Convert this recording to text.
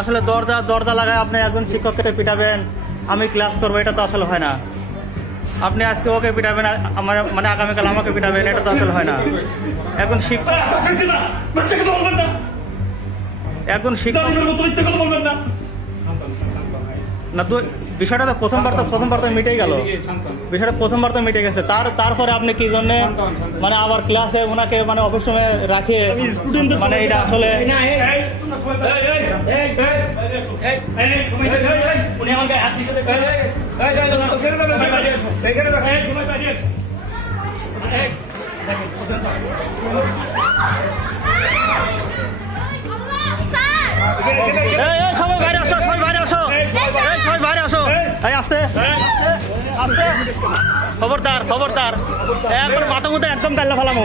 আসলে দরজা দরজা লাগায় আপনি একজন শিক্ষককে পিটাবেন, আমি ক্লাস করবো, এটা তো আসলে হয় না। আপনি আজকে ওকে পিটাবেন, আমার মানে আগামীকাল আমাকে পিটাবেন, এটা তো আসলে হয় না। একজন শিক্ষক না তো বিষয়টা তো প্রথমবার তো মিটেই গেল, বিষয়টা প্রথমবার তো মিটে গেছে। তারপরে আপনি কি জন্য মানে আবার ক্লাসে ওনাকে মানে অফিস সময় রাখিয়ে মানে এটা আসলে সবাই বাইরে আসো, সবাই বাইরে আসো, সবাই বাইরে আসো। এই আস্তে আস্তে, খবরদার খবরদার, একবার মাথা মুথে একদম কাল্লা ফেলামো।